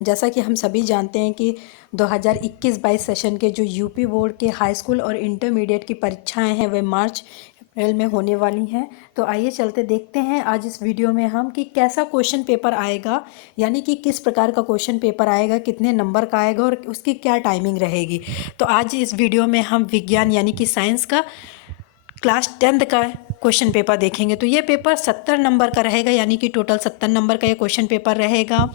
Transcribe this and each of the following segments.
जैसा कि हम सभी जानते हैं कि 2021-22 सेशन के जो यूपी बोर्ड के हाई स्कूल और इंटरमीडिएट की परीक्षाएं हैं वे मार्च अप्रैल में होने वाली हैं। तो आइए चलते देखते हैं आज इस वीडियो में हम कि कैसा क्वेश्चन पेपर आएगा, यानी कि किस प्रकार का क्वेश्चन पेपर आएगा, कितने नंबर का आएगा और उसकी क्या टाइमिंग रहेगी। तो आज इस वीडियो में हम विज्ञान यानी कि साइंस का क्लास 10th का क्वेश्चन पेपर देखेंगे। तो ये पेपर 70 नंबर का रहेगा, यानी कि टोटल 70 नंबर का ये क्वेश्चन पेपर रहेगा।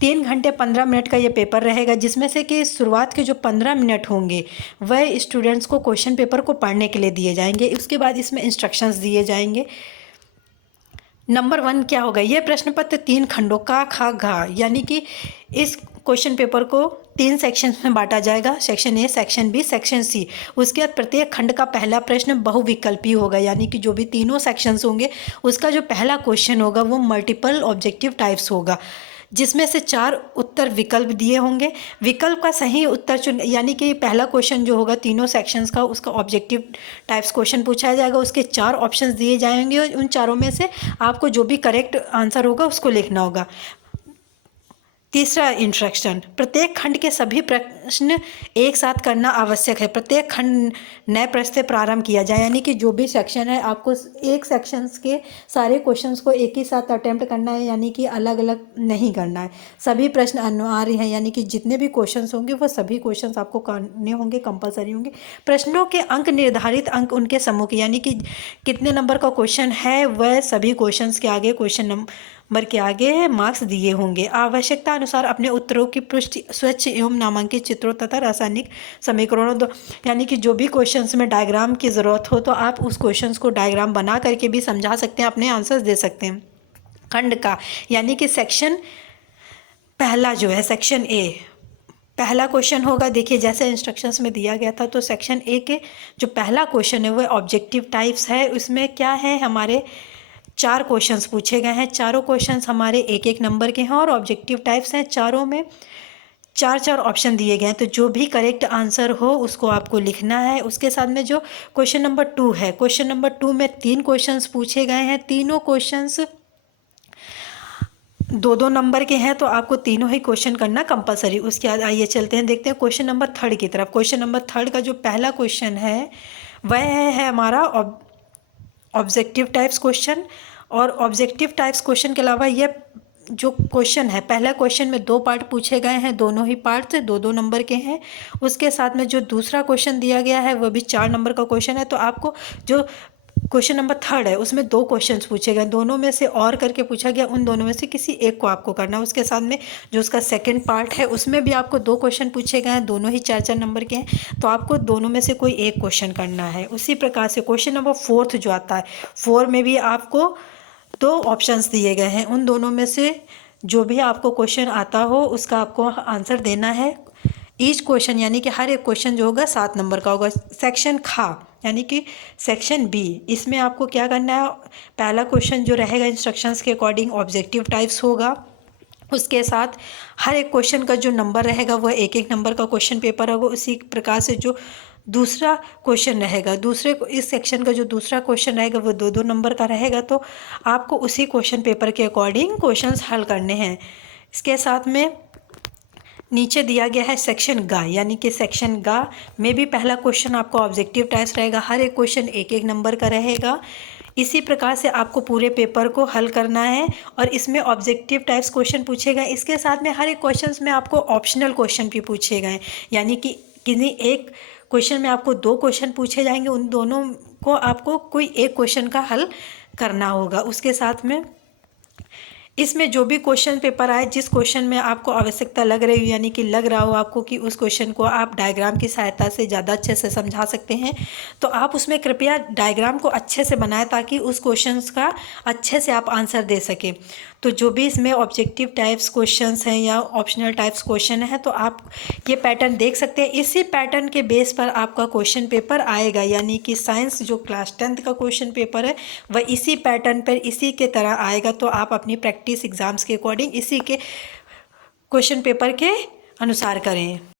3 घंटे 15 मिनट का ये पेपर रहेगा, जिसमें से कि शुरुआत के जो 15 मिनट होंगे वह स्टूडेंट्स को क्वेश्चन पेपर को पढ़ने के लिए दिए जाएंगे। उसके बाद इसमें इंस्ट्रक्शंस दिए जाएंगे। नंबर 1 क्या होगा, ये प्रश्न पत्र 3 खंडों का खा घा, यानी कि इस क्वेश्चन पेपर को 3 सेक्शंस में बांटा जाएगा, section A, section B, section C. उसके बाद प्रत्येक खंड का पहला प्रश्न बहुविकल्पी होगा, यानी कि जो भी तीनों सेक्शंस होंगे उसका जो पहला क्वेश्चन होगा वो मल्टीपल ऑब्जेक्टिव टाइप्स होगा, जिसमें से 4 उत्तर विकल्प दिए होंगे। विकल्प का सही उत्तर चुन, यानी कि पहला क्वेश्चन जो होगा तीनों सेक्शंस का उसका ऑब्जेक्टिव टाइप्स क्वेश्चन पूछा जाएगा। उसके 4 ऑप्शंस दिए जाएंगे और उन चारों में से आपको जो भी करेक्ट आंसर होगा उसको लिखना होगा। तीसरा इंस्ट्रक्शन, प्रत्येक खंड के सभी प्रश्न एक साथ करना आवश्यक है। प्रत्येक खंड नए प्रश्न से प्रारंभ किया जाए, यानी कि जो भी सेक्शन है आपको एक सेक्शंस के सारे क्वेश्चंस को एक ही साथ अटेम्प्ट करना है, यानी कि अलग अलग नहीं करना है। सभी प्रश्न अनिवार्य हैं, यानी कि जितने भी क्वेश्चंस होंगे वो सभी क्वेश्चंस आपको करने होंगे, कंपलसरी होंगे। प्रश्नों के अंक निर्धारित अंक उनके समूह के, यानी कि कितने नंबर का क्वेश्चन है वह सभी क्वेश्चंस के आगे क्वेश्चन नंबर के आगे मार्क्स दिए होंगे। आवश्यकता अनुसार अपने उत्तरों की पुष्टि स्वच्छ एवं नामांकित चित्रों तथा रासायनिक समीकरणों दो, यानी कि जो भी क्वेश्चंस में डायग्राम की ज़रूरत हो तो आप उस क्वेश्चंस को डायग्राम बना करके भी समझा सकते हैं, अपने आंसर्स दे सकते हैं। खंड का, यानी कि सेक्शन पहला जो है सेक्शन ए, पहला क्वेश्चन होगा। देखिए जैसे इंस्ट्रक्शंस में दिया गया था, तो सेक्शन ए के जो पहला क्वेश्चन है वह ऑब्जेक्टिव टाइप्स है। उसमें क्या है, हमारे 4 क्वेश्चंस पूछे गए हैं। चारों क्वेश्चंस हमारे 1-1 नंबर के हैं और ऑब्जेक्टिव टाइप्स हैं। चारों में 4-4 ऑप्शन दिए गए हैं, तो जो भी करेक्ट आंसर हो उसको आपको लिखना है। उसके साथ में जो क्वेश्चन नंबर 2 है, क्वेश्चन नंबर 2 में 3 क्वेश्चंस पूछे गए हैं। तीनों क्वेश्चंस 2-2 नंबर के हैं, तो आपको तीनों ही क्वेश्चन करना कंपलसरी। उसके बाद आइए चलते हैं, देखते हैं क्वेश्चन नंबर 3 की तरफ। क्वेश्चन नंबर 3 का जो पहला क्वेश्चन है वह है हमारा ऑब्जेक्टिव टाइप्स क्वेश्चन। और ऑब्जेक्टिव टाइप्स क्वेश्चन के अलावा ये जो क्वेश्चन है, पहला क्वेश्चन में 2 पार्ट पूछे गए हैं, दोनों ही पार्ट 2-2 नंबर के हैं। उसके साथ में जो दूसरा क्वेश्चन दिया गया है वह भी 4 नंबर का क्वेश्चन है। तो आपको जो क्वेश्चन नंबर 3 है उसमें 2 क्वेश्चंस पूछे गए, दोनों में से और करके पूछा गया, उन दोनों में से किसी एक को आपको करना है। उसके साथ में जो उसका सेकंड पार्ट है उसमें भी आपको 2 क्वेश्चन पूछे गए हैं, दोनों ही 4-4 नंबर के हैं, तो आपको दोनों में से कोई एक क्वेश्चन करना है। उसी प्रकार से क्वेश्चन नंबर 4 जो आता है, 4 में भी आपको 2 ऑप्शंस दिए गए हैं, उन दोनों में से जो भी आपको क्वेश्चन आता हो उसका आपको आंसर देना है। ईच क्वेश्चन, यानी कि हर एक क्वेश्चन जो होगा 7 नंबर का होगा। सेक्शन खा, यानी कि सेक्शन बी, इसमें आपको क्या करना है, पहला क्वेश्चन जो रहेगा इंस्ट्रक्शंस के अकॉर्डिंग ऑब्जेक्टिव टाइप्स होगा। उसके साथ हर एक क्वेश्चन का जो नंबर रहेगा वह 1-1 नंबर का क्वेश्चन पेपर होगा। उसी प्रकार से जो दूसरा क्वेश्चन रहेगा, इस सेक्शन का जो दूसरा क्वेश्चन रहेगा वो 2-2 नंबर का रहेगा। तो आपको उसी क्वेश्चन पेपर के अकॉर्डिंग क्वेश्चंस हल करने हैं। इसके साथ में नीचे दिया गया है सेक्शन गा, यानी कि सेक्शन गा में भी पहला क्वेश्चन आपको ऑब्जेक्टिव टाइप्स रहेगा, हर एक क्वेश्चन 1-1 नंबर का रहेगा। इसी प्रकार से आपको पूरे पेपर को हल करना है और इसमें ऑब्जेक्टिव टाइप्स क्वेश्चन पूछे गए। इसके साथ में हर एक क्वेश्चन में आपको ऑप्शनल क्वेश्चन भी पूछे गए, यानी कि किसी एक क्वेश्चन में आपको 2 क्वेश्चन पूछे जाएंगे, उन दोनों को आपको कोई एक क्वेश्चन का हल करना होगा। उसके साथ में इसमें जो भी क्वेश्चन पेपर आए, जिस क्वेश्चन में आपको आवश्यकता लग रही हो, यानी कि लग रहा हो आपको कि उस क्वेश्चन को आप डायग्राम की सहायता से ज़्यादा अच्छे से समझा सकते हैं, तो आप उसमें कृपया डायग्राम को अच्छे से बनाएं ताकि उस क्वेश्चंस का अच्छे से आप आंसर दे सकें। तो जो भी इसमें ऑब्जेक्टिव टाइप्स क्वेश्चंस हैं या ऑप्शनल टाइप्स क्वेश्चन है, तो आप ये पैटर्न देख सकते हैं। इसी पैटर्न के बेस पर आपका क्वेश्चन पेपर आएगा, यानी कि साइंस जो क्लास 10th का क्वेश्चन पेपर है वह इसी पैटर्न पर इसी के तरह आएगा। तो आप अपनी प्रैक्टिस एग्ज़ाम्स के अकॉर्डिंग इसी के क्वेश्चन पेपर के अनुसार करें।